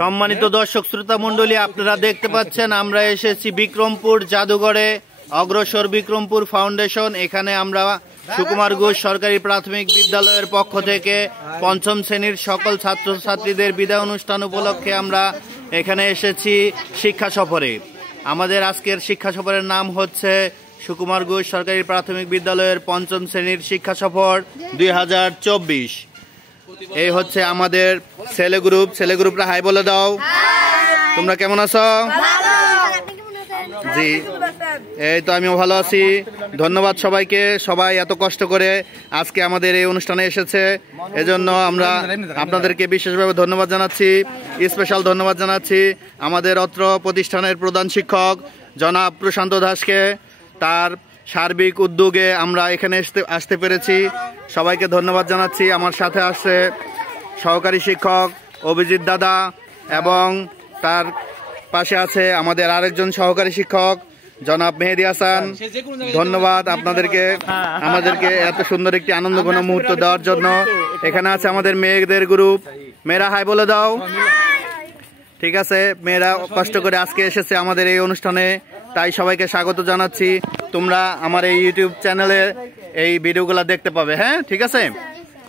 সম্মানিত দর্শক শ্রোতা মন্ডলী, আপনারা দেখতে পাচ্ছেন আমরা এসেছি বিক্রমপুর জাদুঘরে, অগ্রসর বিক্রমপুর ফাউন্ডেশন। এখানে আমরা সুকুমার ঘোষ সরকারি প্রাথমিক বিদ্যালয়ের পক্ষ থেকে পঞ্চম শ্রেণীর সকল ছাত্রছাত্রীদের বিদায় অনুষ্ঠান উপলক্ষে আমরা এখানে এসেছি শিক্ষা সফরে। আমাদের আজকের শিক্ষা সফরের নাম হচ্ছে সুকুমার ঘোষ সরকারি প্রাথমিক বিদ্যালয়ের পঞ্চম শ্রেণীর শিক্ষা সফর 2024। এই হচ্ছে আমাদের ছেলে গ্রুপ। ছেলে গ্রুপরা হাই বলে দাও। তোমরা কেমন আছো? জি, এই তো আমিও ভালো আছি। ধন্যবাদ সবাইকে। সবাই এত কষ্ট করে আজকে আমাদের এই অনুষ্ঠানে এসেছে, এজন্য আমরা আপনাদেরকে বিশেষভাবে ধন্যবাদ জানাচ্ছি। স্পেশাল ধন্যবাদ জানাচ্ছি আমাদের অত্র প্রতিষ্ঠানের প্রধান শিক্ষক জনাব প্রশান্ত দাসকে। তার সার্বিক উদ্যোগে আমরা এখানে আসতে পেরেছি। সবাইকে ধন্যবাদ জানাচ্ছি। আমার সাথে আসছে সহকারী শিক্ষক অভিজিৎ দাদা এবং তার পাশে আছে আমাদের আরেকজন সহকারী শিক্ষক জনাব মেহেদি হাসান। ধন্যবাদ আপনাদেরকে আমাদেরকে এত সুন্দর একটি আনন্দঘন মুহূর্ত দেওয়ার জন্য। এখানে আছে আমাদের মেয়েদের গ্রুপ। মেয়েরা হাই বলে দাও। ঠিক আছে, মেয়েরা কষ্ট করে আজকে এসেছে আমাদের এই অনুষ্ঠানে, তাই সবাইকে স্বাগত জানাচ্ছি। তোমরা আমার এই ইউটিউব চ্যানেলে এই ভিডিওগুলো দেখতে পাবে। হ্যাঁ, ঠিক আছে।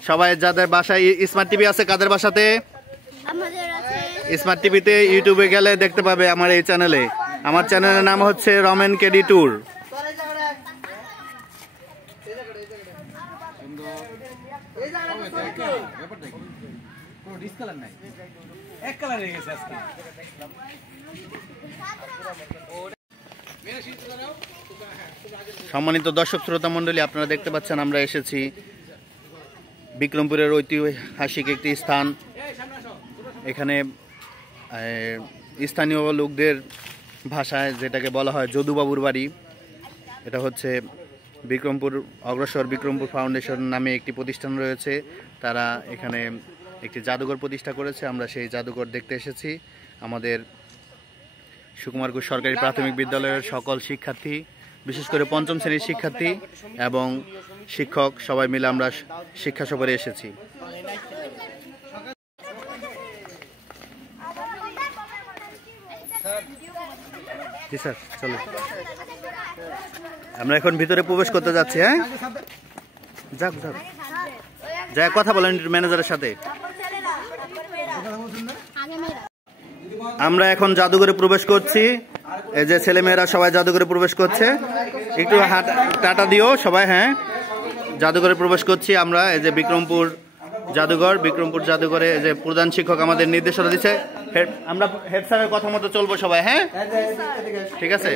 সবাই যাদের বাসায় স্মার্ট টিভি আছে, কাদের বাসাতে স্মার্ট টিভিতে ইউটিউবে গেলে দেখতে পাবে আমার এই চ্যানেলে। আমার চ্যানেলের নাম হচ্ছে রমেন কেডি ট্যুর। সম্মানিত দর্শক শ্রোতা মন্ডলী, আপনারা দেখতে পাচ্ছেন আমরা এসেছি বিক্রমপুরের ঐতিহাসিক একটি স্থান। এখানে স্থানীয় লোকদের ভাষায় যেটাকে বলা হয় যদুবাবুর বাড়ি। এটা হচ্ছে বিক্রমপুর অগ্রসর বিক্রমপুর ফাউন্ডেশন নামে একটি প্রতিষ্ঠান রয়েছে। তারা এখানে একটি জাদুঘর প্রতিষ্ঠা করেছে। আমরা সেই জাদুঘর দেখতে এসেছি। আমাদের সুকুমার ঘোষ সরকারি প্রাথমিক বিদ্যালয়ের সকল শিক্ষার্থী, বিশেষ করে পঞ্চম শ্রেণীর শিক্ষার্থী এবং শিক্ষক সবাই মিলে আমরা শিক্ষা সফরে এসেছি। জি স্যার, চলো আমরা এখন ভিতরে প্রবেশ করতে যাচ্ছি। হ্যাঁ, যাক যাক যা কথা বলেন ম্যানেজারের সাথে। আমরা এখন জাদুঘরে প্রবেশ করছি। এই যে ছেলেমেয়েরা সবাই জাদুঘরে প্রবেশ করছে। একটু টাটা দিও সবাই। হ্যাঁ, জাদুঘরে প্রবেশ করছি আমরা। এই যে বিক্রমপুর জাদুঘর। বিক্রমপুর জাদুঘরে এই যে প্রধান শিক্ষক আমাদের নির্দেশনা দিচ্ছে। আমরা হেড স্যারের কথা মতো চলবো সবাই। হ্যাঁ, ঠিক আছে।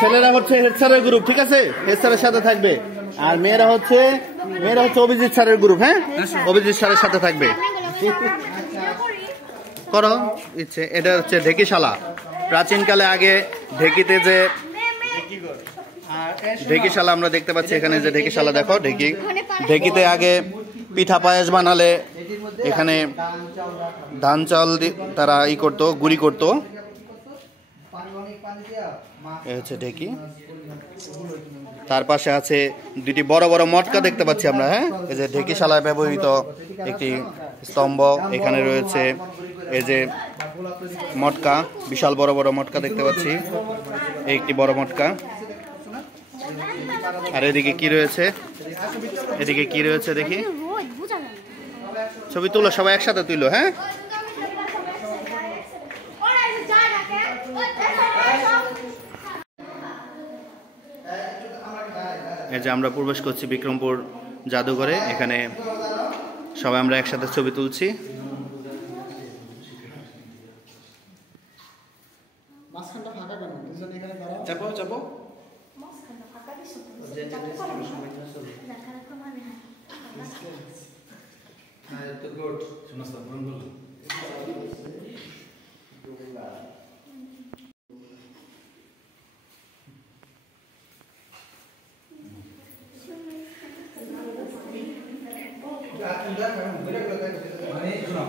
ছেলেরা হচ্ছে হেড স্যারের গ্রুপ, ঠিক আছে। হেড স্যারের সাথে থাকবে। আর মেয়েরা হচ্ছে অভিজিৎ স্যারের গ্রুপ। হ্যাঁ, অভিজিৎ স্যারের সাথে থাকবে। করো ইচ্ছে। এটা হচ্ছে ঢেকিশালা। প্রাচীনকালে আগে ঢেকিতে যে ঢেকিশালা আমরা দেখতে পাচ্ছি এখানে, যে ঢেকিশালা দেখো। ঢেকিতে আগে পিঠা পায়েস বানালে এখানে ধান চাল তারা করতো, গুঁড়ি করতো। এ হচ্ছে ঢেকি। তার পাশে আছে দুটি বড় বড় মটকা দেখতে পাচ্ছি আমরা। হ্যাঁ, এই যে ঢেকিশালায় ব্যবহৃত একটি স্তম্ভ এখানে রয়েছে। এই যে মটকা, বিশাল বড় বড় মটকা দেখতে পাচ্ছি। একটি বড় মটকা। আর এদিকে কি রয়েছে? এদিকে কি রয়েছে দেখি। ছবি তুলো, সবাই একসাথে তুলো। হ্যাঁ, এই যে আমরা প্রবেশ করছি বিক্রমপুর জাদুঘরে। এখানে সবাই আমরা একসাথে ছবি তুলছি।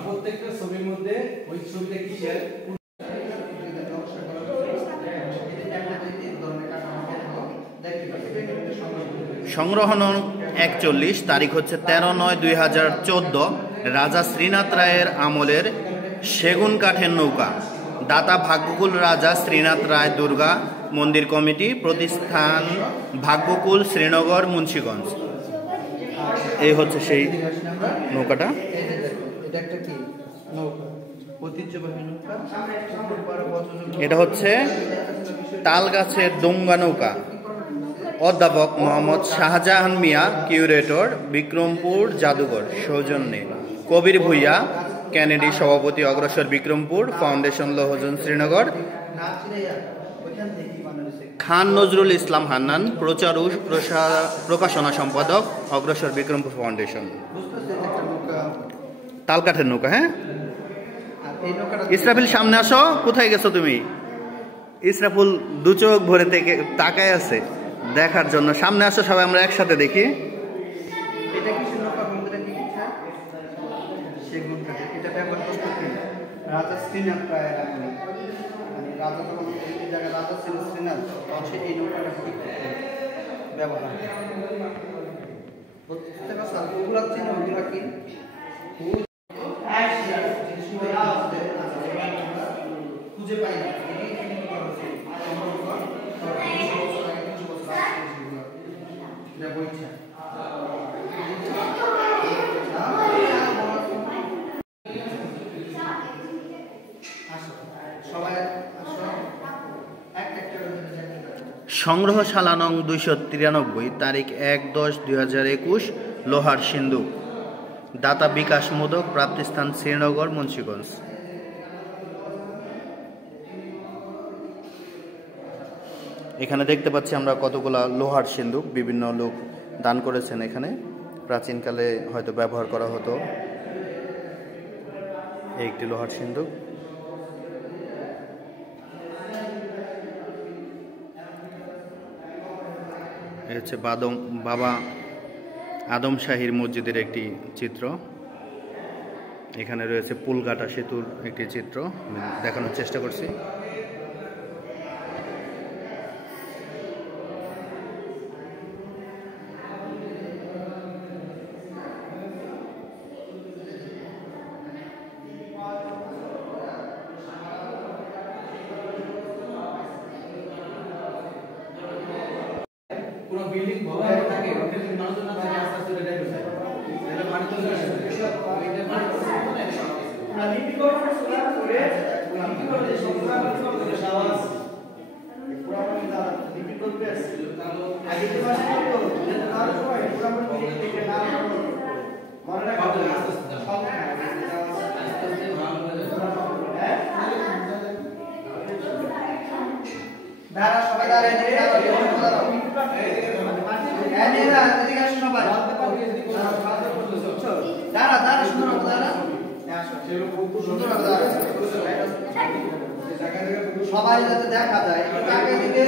প্রত্যেকটা ছবির মধ্যে ওই ছবিটা কি শেয়ার সংগ্রহণ 41, তারিখ হচ্ছে 13/9/2014। রাজা শ্রীনাথ রায়ের আমলের সেগুন কাঠের নৌকা। দাতা ভাগ্যকুল রাজা শ্রীনাথ রায় দুর্গা মন্দির কমিটি, প্রতিষ্ঠান ভাগ্যকুল, শ্রীনগর, মুন্সিগঞ্জ। এই হচ্ছে সেই নৌকাটা। এটা হচ্ছে তাল গাছের ডোঙ্গা নৌকা। অধ্যাপক মোহাম্মদ শাহজাহান মিয়া, কিউরেটর, বিক্রমপুর জাদুঘর, সৌজন্যে কবির ভুইয়া, কেনেডি সভাপতি, অগ্রসর বিক্রমপুর ফাউন্ডেশন, লৌহজন, শ্রীনগর। খান নজরুল ইসলাম হান্নান, প্রচার ও প্রকাশনা সম্পাদক, অগ্রসর বিক্রমপুর ফাউন্ডেশন। তালকাঠের নৌকা। হ্যাঁ, ইসরাফিল সামনে আসো। কোথায় গেছো তুমি? ইসরাফুল দু চোখ ভরে থেকে তাকায় আছে দেখার জন্য। সামনে আসো সবাই, আমরা একসাথে দেখি। রাজা শ্রীনাথ রায়ের আমলে, মানে রাজা যখন এই জায়গায় রাজা ছিল শ্রীনাথ, তখন সে এই নৌকাটা ব্যবহার বুঝতে পারছেন? ওগুলা চিনো, ওগুলা কি খুঁজে পাই না। সংগ্রহশালা নং 293, তারিখ 1/10/2021, লোহার সিন্ধুক। দাতা বিকাশ মোদক, প্রাপ্তিস্থান শ্রীনগর, মুন্সিগঞ্জ। এখানে দেখতে পাচ্ছি আমরা কতগুলা লোহার সিন্ধুক, বিভিন্ন লোক দান করেছেন। এখানে প্রাচীনকালে হয়তো ব্যবহার করা হতো। এই একটি লোহার সিন্ধুক। এই হচ্ছে বাবা আদম শাহীর মসজিদের একটি চিত্র। এখানে রয়েছে পুলঘাটা সেতুর একটি চিত্র, দেখানোর চেষ্টা করছি। পুরো বিল্ডিং ভবন থাকে, ওখানে মানুষ না থাকে, আস্তে আস্তে এটা হয়ে যায়। এটা পানি চলে আসে। ওইটা পানি পুরো লিপি করে সোলার করে লিপি করে সবগুলো সাওয়াজ পুরো আমরা লিপি করতে আসছে। আগে যে মাসে তো তার সময় পুরো আমরা লিপি থেকে নাম মনে রাখতে আস্তে আস্তে সব আস্তে আস্তে ভালো হয়ে যায়। হ্যাঁ, দাঁড়া সবাই দাঁড়ায় দিকে সবাই যাতে দেখা যায় দিকে।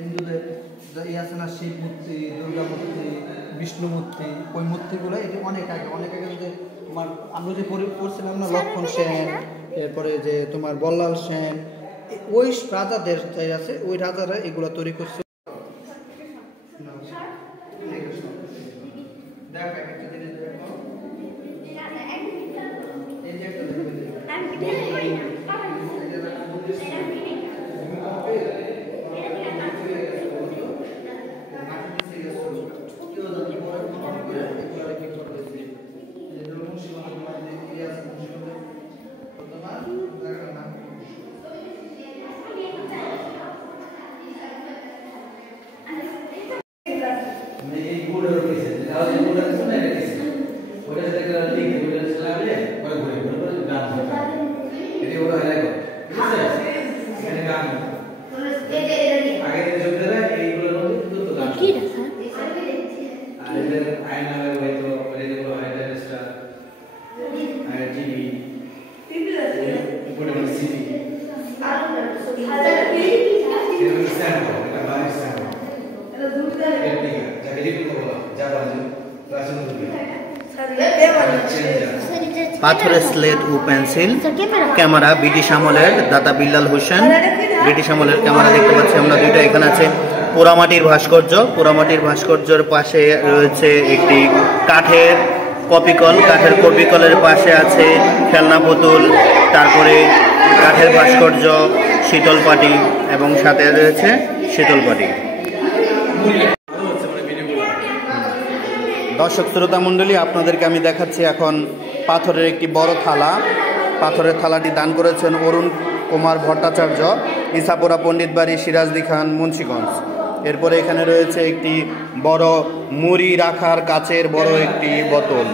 হিন্দুদের আছে না, শিব মূর্তি, দুর্গা মূর্তি, বিষ্ণু মূর্তি, ওই মূর্তিগুলো এটি অনেক আগে তোমার আমরা যে পড়ছিলাম না, লক্ষণ সেন, এরপরে যে তোমার বল্লাল সেন, ওই রাজাদের আছে, ওই রাজারা এগুলো তৈরি করছে। পাথরের স্লেট ও পেন্সিল ক্যামেরা ব্রিটিশ আমলের, দাতা বিল্লাল হোসেন ব্রিটিশ আমলের ক্যামেরা দেখতে পাচ্ছি আমরা দুইটা। এখানে আছে পোড়ামাটির ভাস্কর্য, পোড়ামাটির ভাস্কর্যের পাশে রয়েছে একটি কাঠের কপিকল, কাঠের কপিকলের পাশে আছে খেলনা পুতুল, তারপরে কাঠের ভাস্কর্য, শীতল পাটি এবং সাথে রয়েছে শীতল পাটি। দর্শক শ্রোতা মণ্ডলী, আপনাদেরকে আমি দেখাচ্ছি এখন পাথরের একটি বড় থালা। পাথরের থালাটি দান করেছেন অরুণ কুমার ভট্টাচার্য, ইসাপুরা পণ্ডিত বাড়ি, সিরাজদি খান, মুন্সিগঞ্জ। এরপরে এখানে রয়েছে একটি বড় মুড়ি রাখার কাচের বড় একটি বোতল,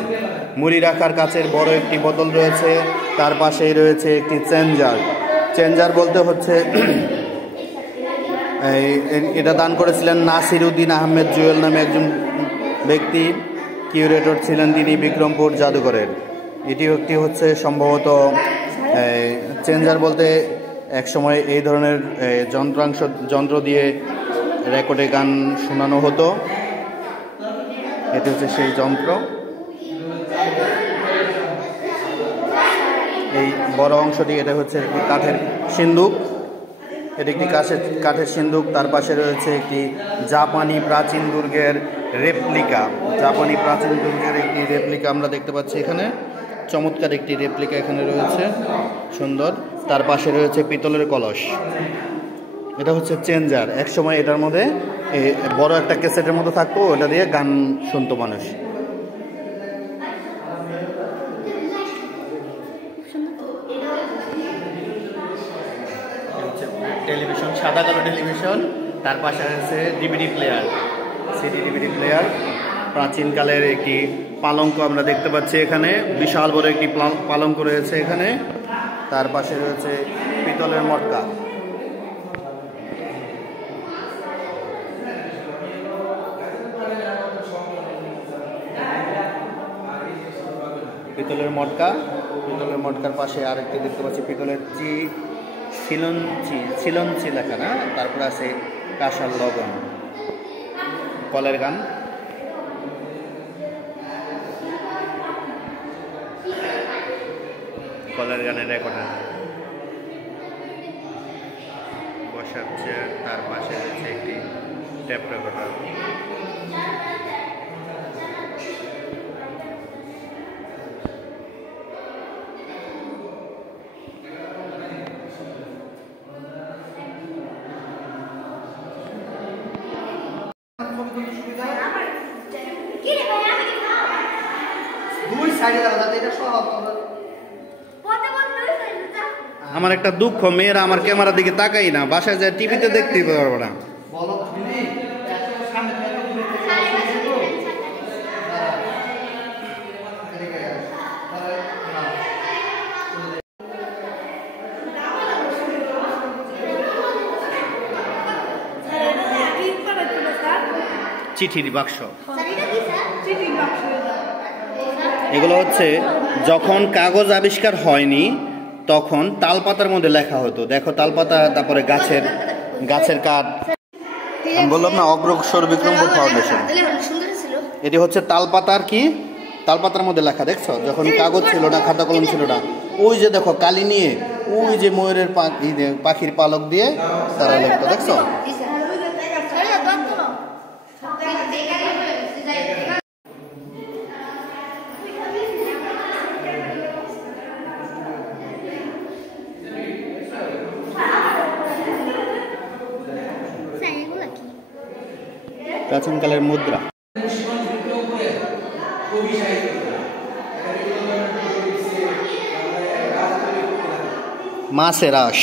মুড়ি রাখার কাচের বড় একটি বোতল রয়েছে। তার পাশেই রয়েছে একটি চেঞ্জার। চেঞ্জার বলতে হচ্ছে এটা দান করেছিলেন নাসির উদ্দিন আহমেদ জুয়েল নামে একজন ব্যক্তি, কিউরেটর ছিলেন তিনি বিক্রমপুর জাদুঘরের। এটি একটি হচ্ছে সম্ভবত চেঞ্জার বলতে একসময় এই ধরনের যন্ত্র দিয়ে রেকর্ডে গান শোনানো হতো। এটি হচ্ছে সেই যন্ত্র। এই বড় অংশটি এটা হচ্ছে একটি কাঠের সিন্দুক, এটি একটি কাঠের সিন্দুক। তার পাশে রয়েছে একটি জাপানি প্রাচীন দুর্গের রেপ্লিকা, জাপানি প্রাচীন দুর্গের একটি রেপ্লিকা আমরা দেখতে পাচ্ছি এখানে। চমৎকার একটি রেপ্লিকা এখানে রয়েছে, সুন্দর। তার পাশে রয়েছে পিতলের কলস। এটা হচ্ছে চেঞ্জার। এক সময় এটার মধ্যে বড় একটা ক্যাসেটের মতো থাকতো, ওটা দিয়ে গান শুনতো মানুষ। টেলিভিশন, সাদা কালো টেলিভিশন। তার পাশে আছে DVD player, CD DVD player. প্রাচীনকালের একটি পালঙ্ক আমরা দেখতে পাচ্ছি এখানে, বিশাল বড় একটি পালঙ্ক রয়েছে এখানে। তার পাশে রয়েছে পিতলের মটকা। পিতলের মটকা, পিতলের মটকার পাশে আরেকটি দেখতে পাচ্ছি পিতলের ছিলঞ্চি লেখা না, তারপরে আছে কাঁসার লগন, কলের গান। কলের গানের রেকর্ডার, বসার চেয়ার। তার পাশে রয়েছে একটি ট্যাপ রেকর্ডার। আমার একটা দুঃখ, মেয়েরা আমার ক্যামেরার দিকে তাকাই না, বাসায় যায় টিভিতে দেখতে পারবো না। চিঠির বাক্স, এগুলো হচ্ছে যখন কাগজ আবিষ্কার হয়নি তখন তালপাতার মধ্যে লেখা হতো। দেখো তালপাতা, তারপরে গাছের কাঠ। আমি বললাম না অগ্রসর বিক্রমপুর ফাউন্ডেশন, এটি হচ্ছে তালপাতার কি, তালপাতার মধ্যে লেখা। দেখছো, যখন কাগজ ছিল না, খাতা কলম ছিল না, ওই যে দেখো কালি নিয়ে ওই যে ময়ূরের পাখির পালক দিয়ে তারা লিখতো, দেখছো। প্রাচীনকালের মুদ্রা। মাছের আঁশ,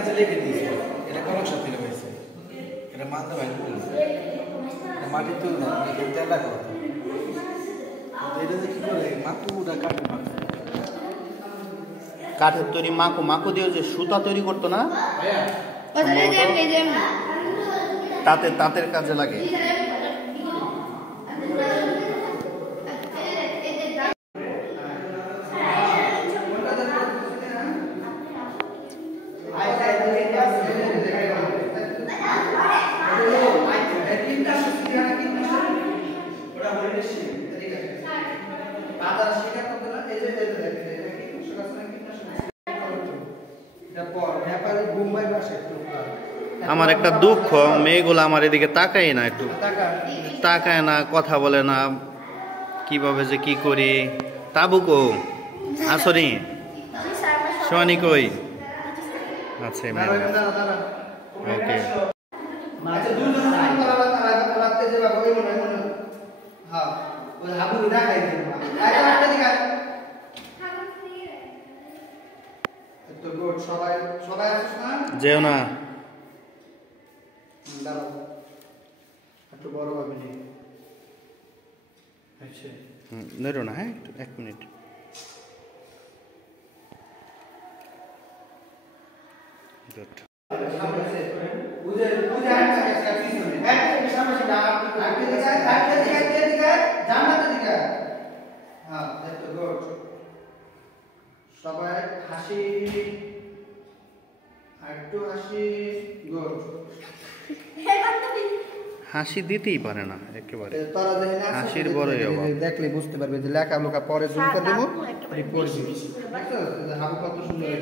কাছে লিখে দিয়েছে এটা কোন সাথে হয়েছে এটা মানতে ভাই মাটি তুল না এটা তেল রাখো এটা যে কি করে মাকুটা কাটে কাঠের তৈরি মাকু মাকু দিয়ে যে সুতা তৈরি করতো না, তাঁতের কাজে লাগে। আমার একটা দুঃখ, মেয়েগুলো আমার এদিকে তাকায় না, একটু তাকায় না, কথা বলে না, কিভাবে যে কি করি। তাবুকো আসনি সোয়ানি কই আছে? ওকে, যেও না, একটু বড় ভাবে নেরো না। হ্যাঁ, একটু 1 মিনিট। গুড। সবাই হাসি, একটু হাসি। গুড। হাসি দিতেই পারে না একেবারে, তারা দেখেন হাসির বড়ই অভাব। দেখলে বুঝতে পারবে যে লেখা লোকা পরে জুমটা দেবো পড়বি। হাবু কত সুন্দর।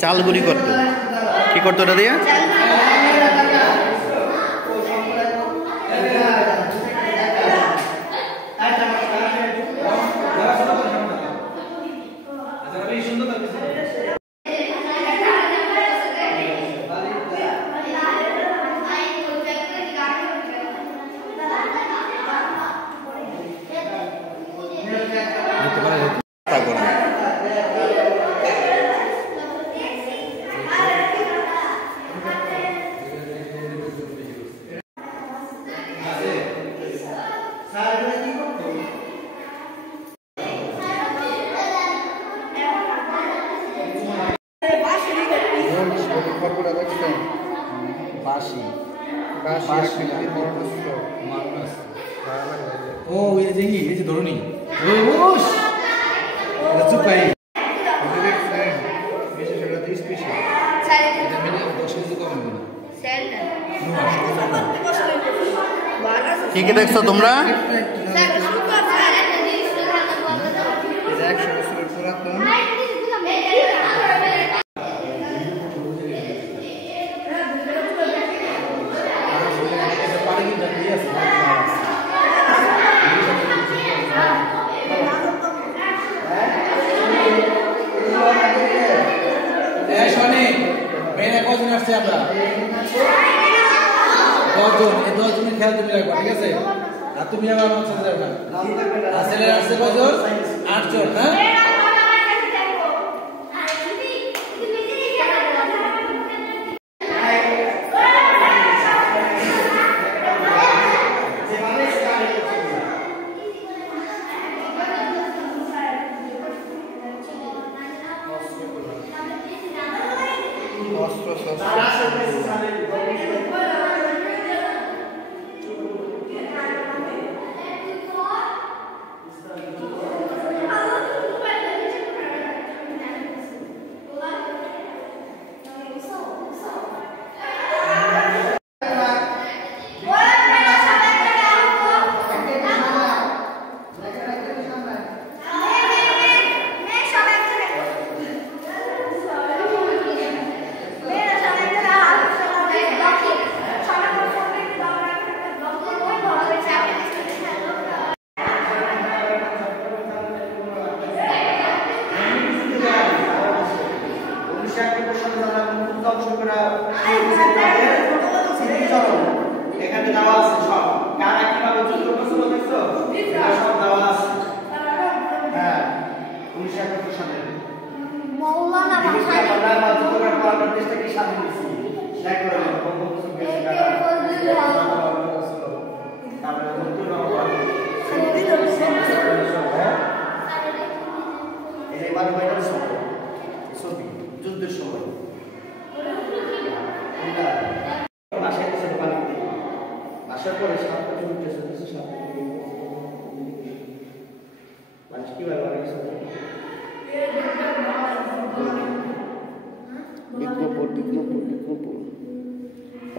চাল গুঁড়ি করতো। কি করতো ওটা দিয়ে? ও এই যে কি এই যে ধরুনি ওস এটা চুপাই কি কি দেখছো তোমরা? খেয়াল তুমি রাখবা, ঠিক আছে? আর তুমি আমার সাথে যাবে না। ছেলের আসছে কজন? 8 জন, হ্যাঁ? এখানে দেওয়া আছে সব কারা কিভাবে যুদ্ধ করছিল দেখছো সব দেওয়া আছে হ্যাঁ 1971 সালে মাওলানা ভাষায় আমরা যুদ্ধ করে পাওয়ার দেশটা কি স্বাধীন হয়েছে দেখো বঙ্গবন্ধু বেশি কারা তারপরে নতুন এই যে বারো বাইরের ছবি যুদ্ধের সময় আসার পরে সাতটা উঠতেছে মানুষ কিভাবে বিক্রমপুর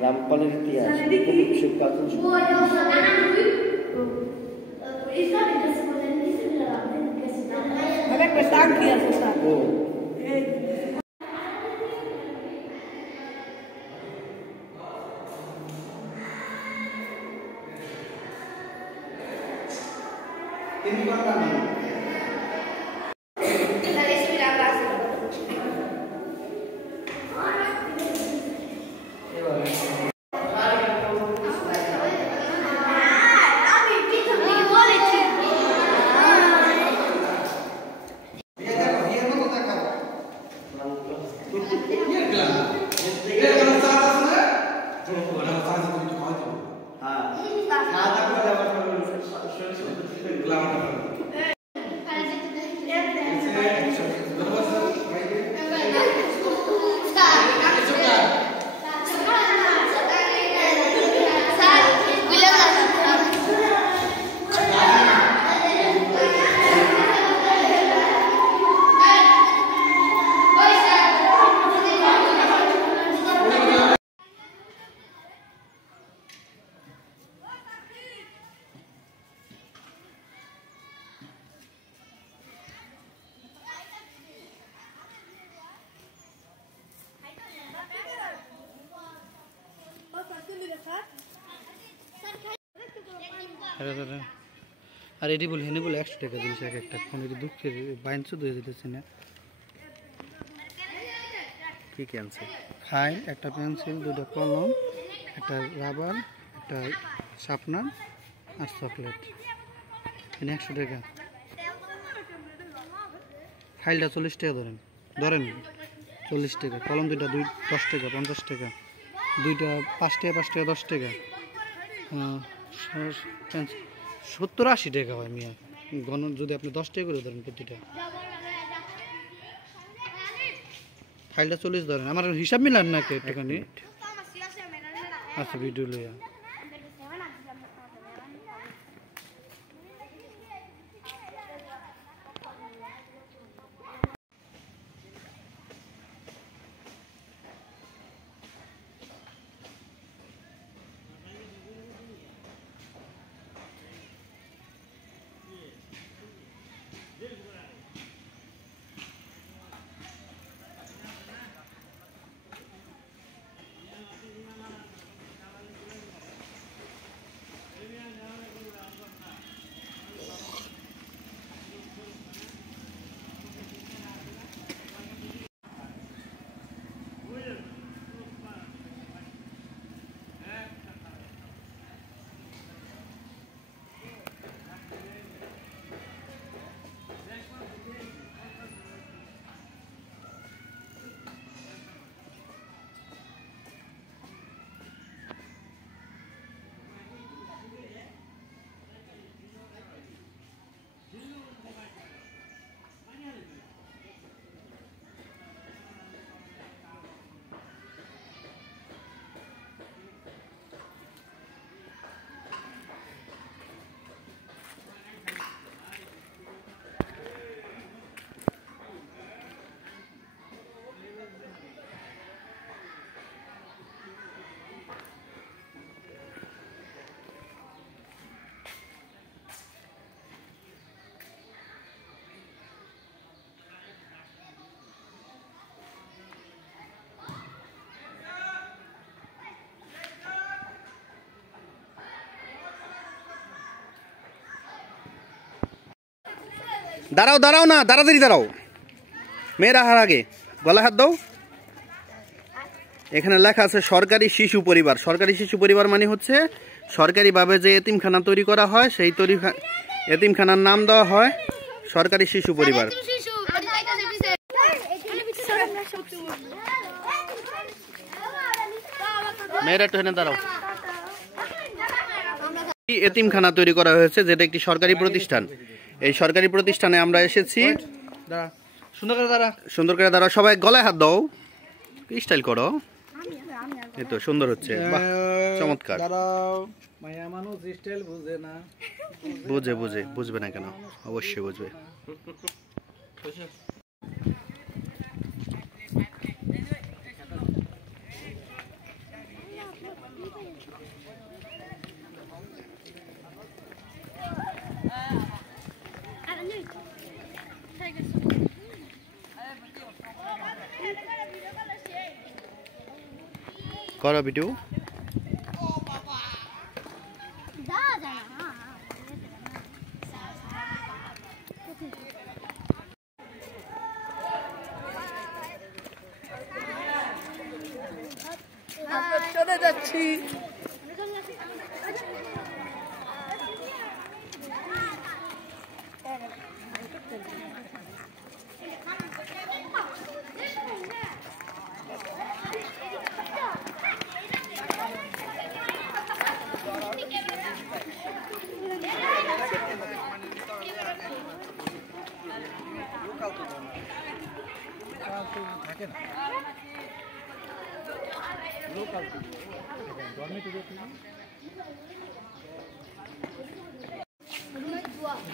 রামপালের ইতিহাস তিনি কথা নেই আর এটি বলি হেনে বলে 100 টাকা জিনিস এক একটা ফোন এটি দুঃখের বাইন শুধু হয়ে যেতেছে না কি কি আনছে ফাইল একটা পেন্সিল দুটো কলম একটা রাবার একটা শার্পনার আর চকলেট এনে 100 টাকা ফাইলটা 40 টাকা ধরেন 40 টাকা কলম দুইটা 10 টাকা 50 টাকা দুইটা 5 টাকা 5 টাকা 10 টাকা 70-80 টাকা হয় মিয়া গণ যদি আপনি 10 টাকা করে ধরেন প্রতিটা ফাইলটা 40 ধরেন আমার হিসাব মিলান না কে একটুখানি আচ্ছা ভিডিও লইয়া দাঁড়াও না তাড়াতাড়ি দাঁড়াও মেয়েরা হার আগে গলা হাত দাও এখানে লেখা আছে সরকারি শিশু পরিবার সরকারি শিশু পরিবার মানে হচ্ছে সরকারিভাবে যে এতিমখানা তৈরি করা হয় সেই এতিমখানার নাম দেওয়া হয় সরকারি শিশু পরিবার মেয়েরা একটু এখানে দাঁড়াও এতিমখানা তৈরি করা হয়েছে যেটা একটি সরকারি প্রতিষ্ঠান এই সরকারি প্রতিষ্ঠানে আমরা এসেছি সুন্দর করে দাঁড়া সবাই গলায় হাত দাও স্টাইল করো এই তো সুন্দর হচ্ছে বাহ চমৎকার বুঝবে না কেন অবশ্যই বুঝবে করো ভিডিও চলে যাচ্ছি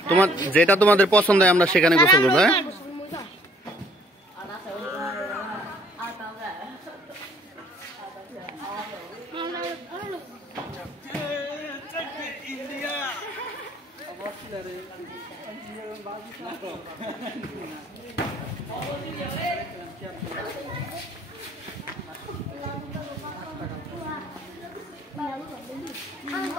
তোমার যেটা তোমাদের পছন্দ হয় আমরা সেখানে গোসল করবো হ্যাঁ Hãy subscribe cho kênh Ghiền Mì Gõ để không bỏ lỡ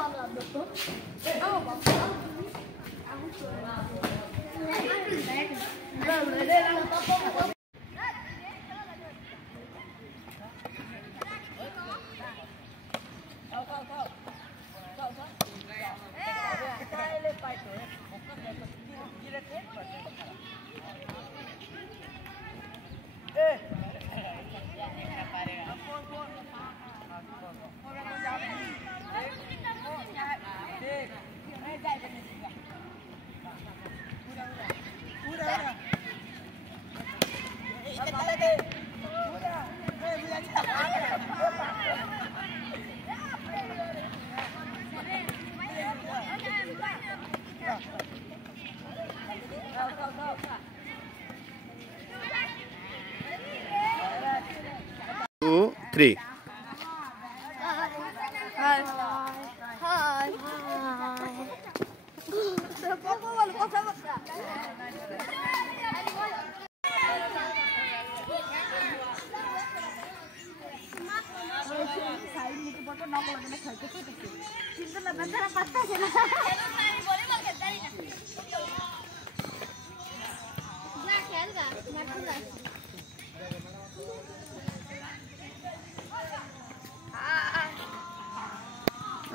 2, 3.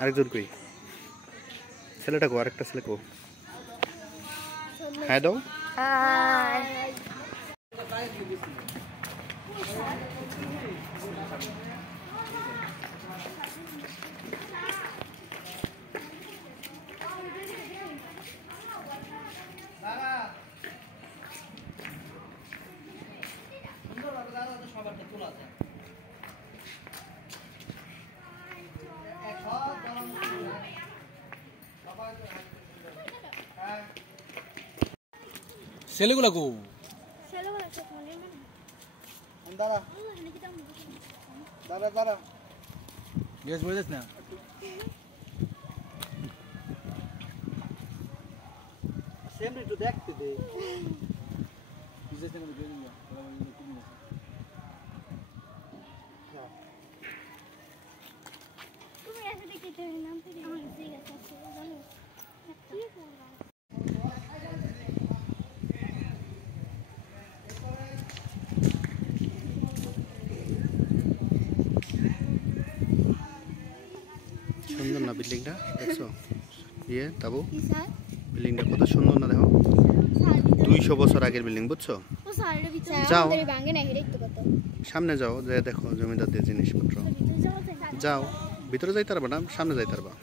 আরেকজন কই ছেলেটা কো আরেকটা ছেলে কো হ্যাঁ দাও ছেলেগুলা কো দাঁড়া দাঁড়া দাঁড়া গ্যাস বলে যাস না সেম একটু দেখতে দে তুমি এসে দেখতে নাম থেকে আমার ঠিক আছে জানো কি করব সুন্দর না বিল্ডিংটা দেখছো ইয়ে তাবু কি স্যার বিল্ডিংটা কত সুন্দর না দেখো 200 বছর আগের বিল্ডিং বুঝছো ও স্যারের ভিতরে যাও। আমাদের ভাঙে না হেরে কত সামনে যাও যে দেখো জমিদারদের জিনিসপত্র ভিতরে যাও যাও ভিতরে যাইতে পারবা না সামনে যাইতে পারবা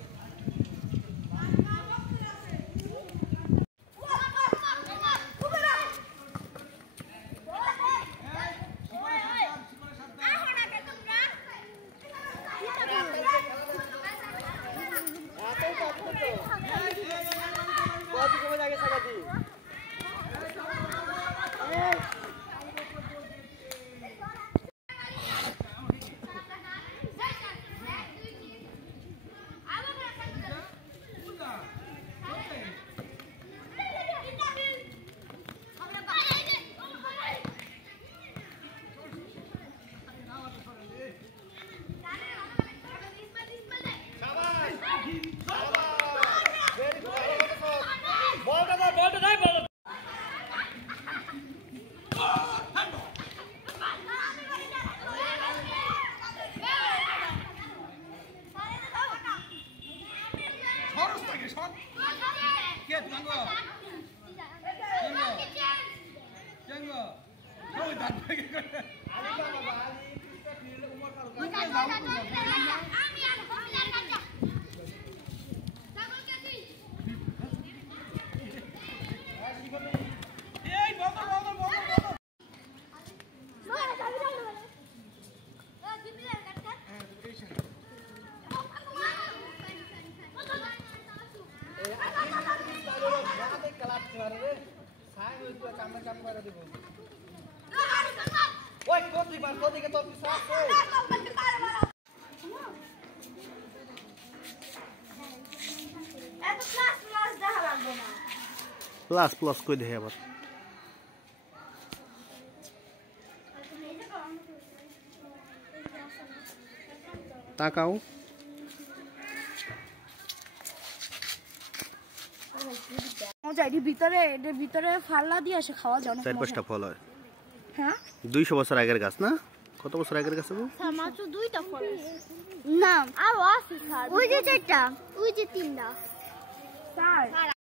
প্লাস প্লাস কই দেখে আবার তাকাও মজা এর ভিতরে ফাল্লা দিয়ে আসে খাওয়া যায় না 4-5টা ফল হয়। হ্যাঁ 200 বছর আগের গাছ না? কত বছর আগের গাছ? মাত্র 2টা ফল না, আরো আছে স্যার। ওই যে 4টা, ওই যে 3টা।